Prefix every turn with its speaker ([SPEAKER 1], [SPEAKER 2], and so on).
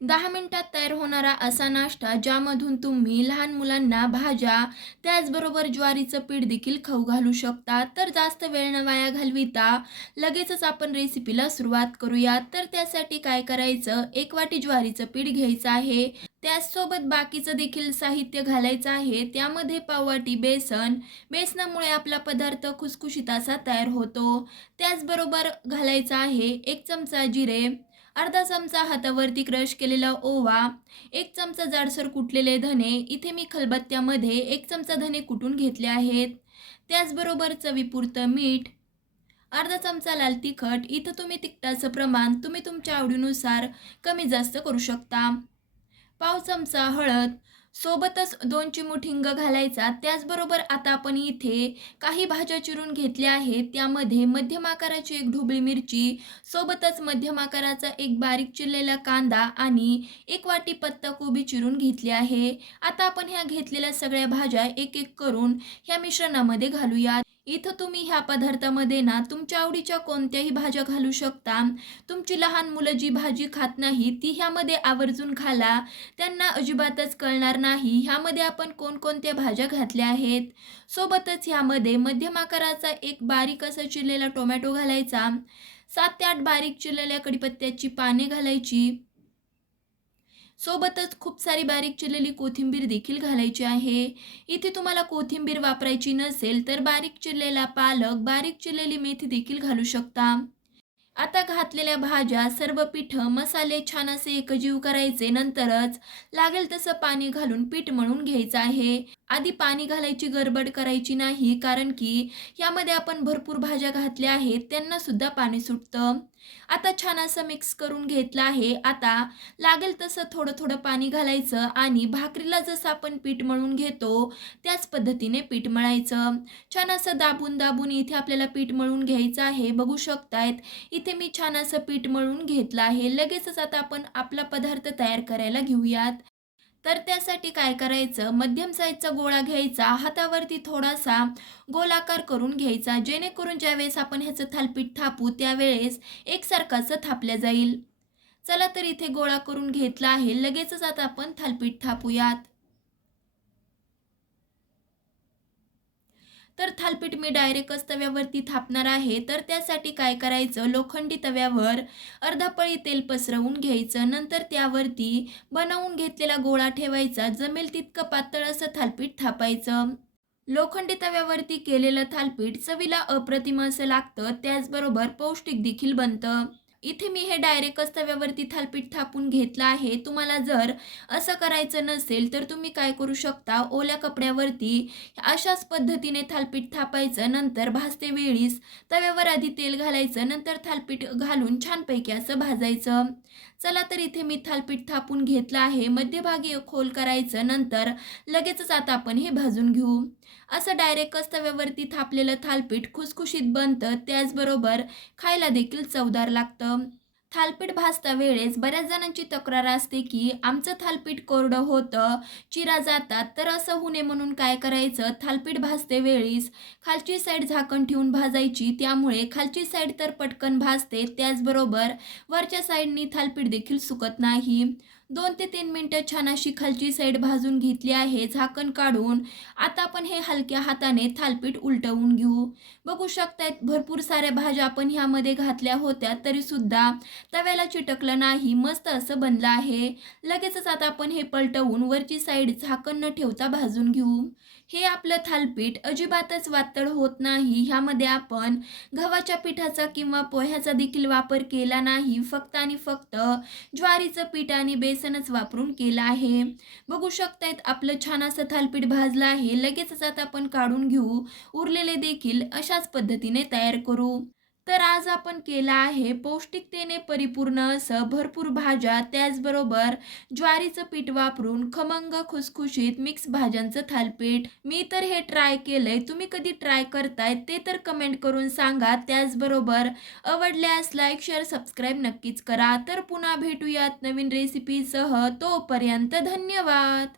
[SPEAKER 1] दहा मिनिटात तयार होणारा असा नाश्ता ज्यामधून तुम्ही लहान मुलांना भाज्या त्याचबरोबर ज्वारीचं पीठ देखील खाऊ घालू शकता. तर जास्त वेळ न वाया घालविता लगेचच आपण रेसिपीला सुरुवात करूया. तर त्यासाठी काय करायचं? एक वाटी ज्वारीचं पीठ घ्यायचं आहे. त्याचसोबत बाकीचं देखील साहित्य घालायचं आहे. त्यामध्ये पाववाटी बेसन. बेसनामुळे आपला पदार्थ खुसखुशीत असा तयार होतो. त्याचबरोबर घालायचा आहे एक चमचा जिरे. अर्धा चमचा हातावरती क्रश केलेला ओवा एक चमचा जाडसर कुटलेले धने इथे मी खलबत्त्यामध्ये एक चमचा धने कुटून घेतले आहेत. त्याचबरोबर चवीपुरतं मीठ अर्धा चमचा लाल तिखट इथं तुम्ही तिखटाचं प्रमाण तुम्ही तुमच्या आवडीनुसार कमी जास्त करू शकता. पाव चमचा हळद सोबतच दोन चिमूट हिंग घालायचा. त्याचबरोबर आता आपण इथे काही भाज्या चिरून घेतल्या आहेत. त्यामध्ये मध्यम आकाराची एक ढोबळी मिरची सोबतच मध्यम आकाराचा एक बारीक चिरलेला कांदा आणि एक वाटी पत्ता कोबी चिरून घेतली आहे. आता आपण ह्या घेतलेल्या सगळ्या भाज्या एक एक करून ह्या मिश्रणामध्ये घालूयात. इथं तुम्ही ह्या पदार्थामध्ये ना तुमच्या आवडीच्या कोणत्याही भाज्या घालू शकता. तुमची लहान मुलं जी भाजी खात नाही ती ह्यामध्ये आवर्जून खाला. त्यांना अजिबातच कळणार नाही ह्यामध्ये आपण कोणकोणत्या भाज्या घातल्या आहेत. सोबतच ह्यामध्ये मध्यम आकाराचा एक बारीक असा चिरलेला टोमॅटो घालायचा. सात ते आठ बारीक चिरलेल्या कडीपत्त्याची पाने घालायची. सोबतच खूप सारी बारीक चिरलेली कोथिंबीर देखील घालायची आहे. इथे तुम्हाला कोथिंबीर वापरायची नसेल तर बारीक चिरलेला पालक बारीक चिरलेली मेथी देखील घालू शकता. आता घातलेल्या भाज्या सर्व पीठ मसाले छान असे एकजीव करायचे. नंतरच लागेल तसं पाणी घालून पीठ मळून घ्यायचं आहे. आधी पाणी घालायची गडबड करायची नाही कारण की यामध्ये आपण भरपूर भाज्या घातल्या आहेत त्यांना सुद्धा पाणी सुटतं. आता छान असं मिक्स करून घेतलं आहे. आता लागेल तसं थोडं थोडं पाणी घालायचं आणि भाकरीला जसं आपण पीठ मळून घेतो त्याच पद्धतीने पीठ मळायचं. छान असं दाबून दाबून इथे आपल्याला पीठ मळून घ्यायचं आहे. बघू शकतायत इथे मी छान असं पीठ मळून घेतलं आहे. लगेचच आता आपण आपला पदार्थ तयार करायला घेऊयात. तर त्यासाठी काय करायचं? मध्यम साईजचा गोळा घ्यायचा. हातावरती थोडासा गोलाकार करून घ्यायचा. जेणेकरून ज्यावेळेस आपण ह्याचं थालपीठ थापू त्यावेळेस एकसारखाचं थापल्या जाईल. चला तर इथे गोळा करून घेतला आहे. लगेचच आता आपण थालपीठ थापूयात. तर थालपीठ मी डायरेक्टच तव्यावरती थापणार आहे. तर त्यासाठी काय करायचं? लोखंडी तव्यावर अर्धा पळी तेल पसरवून घ्यायचं. नंतर त्यावरती बनवून घेतलेला गोळा ठेवायचा. जमेल तितकं पातळ असं थालपीठ थापायचं. लोखंडी तव्यावरती केलेलं थालपीठ चवीला अप्रतिम असं लागतं. त्याचबरोबर पौष्टिक देखील बनतं. इथे मी हे डायरेक्ट तव्यावरती थालपीठ थापून घेतलं आहे. तुम्हाला जर असं करायचं नसेल तर तुम्ही काय करू शकता? ओल्या कपड्यावरती अशाच पद्धतीने थालपीठ थापायचं नंतर भाजते वेळीस तव्यावर आधी तेल घालायचं नंतर थालपीठ घालून छानपैकी असं भाजायचं. चला तर इथे मी थालपीठ थापून घेतलं आहे. मध्यभागी खोल करायचं नंतर लगेचच आता आपण हे भाजून घेऊ. असं डायरेक्टच तव्यावरती थापलेलं थालपीठ खुसखुशीत बनतं त्याचबरोबर खायला देखील चवदार लागतं. थालपीठ भाजता वेळेस बऱ्याच जणांची तक्रार असते की आमचं थालपीठ कोरडं होतं चिरा जातात. तर असं होऊ नये म्हणून काय करायचं? थालपीठ भाजते वेळीस खालची साईड झाकण ठेवून भाजायची. त्यामुळे खालची साईड तर पटकन भाजते. त्याचबरोबर वरच्या साईडनी थालपीठ देखील सुकत नाही. दोन ते तीन मिनटं छान अशी खालची साईड भाजून घेतली आहे झाकण काढून. आता आपण हे हलक्या हाताने थालपीठ उलटवून घेऊ. बघू शकतायत भरपूर साऱ्या भाज्या आपण ह्यामध्ये घातल्या होत्या तरीसुद्धा तव्याला चिटकलं नाही मस्त असं बनलं आहे. लगेचच आता आपण हे पलटवून वरची साईड झाकण न ठेवता भाजून घेऊ. हे आपलं थालपीठ अजिबातच वातळ होत नाही. ह्यामध्ये आपण गव्हाच्या पिठाचा किंवा पोह्याचा देखील वापर केला नाही. फक्त आणि फक्त ज्वारीचं पीठ आणि बेसनच वापरून केलं आहे. बघू शकतायत आपलं छान असं थालपीठ भाजलं आहे. लगेचच आता आपण काढून घेऊ. उरलेले देखील अशाच पद्धतीने तयार करू. तर आज आपण केला आहे पौष्टिकतेने परिपूर्ण असं भरपूर भाज्या. त्याचबरोबर ज्वारीचं पीठ वापरून खमंग खुसखुशीत मिक्स भाज्यांचं थालपीठ. मी तर हे ट्राय केलंय. तुम्ही कधी ट्राय करताय ते तर कमेंट करून सांगा. त्याचबरोबर आवडल्यास लाईक शेअर सबस्क्राईब नक्कीच करा. तर पुन्हा भेटूयात नवीन रेसिपीसह. तोपर्यंत धन्यवाद.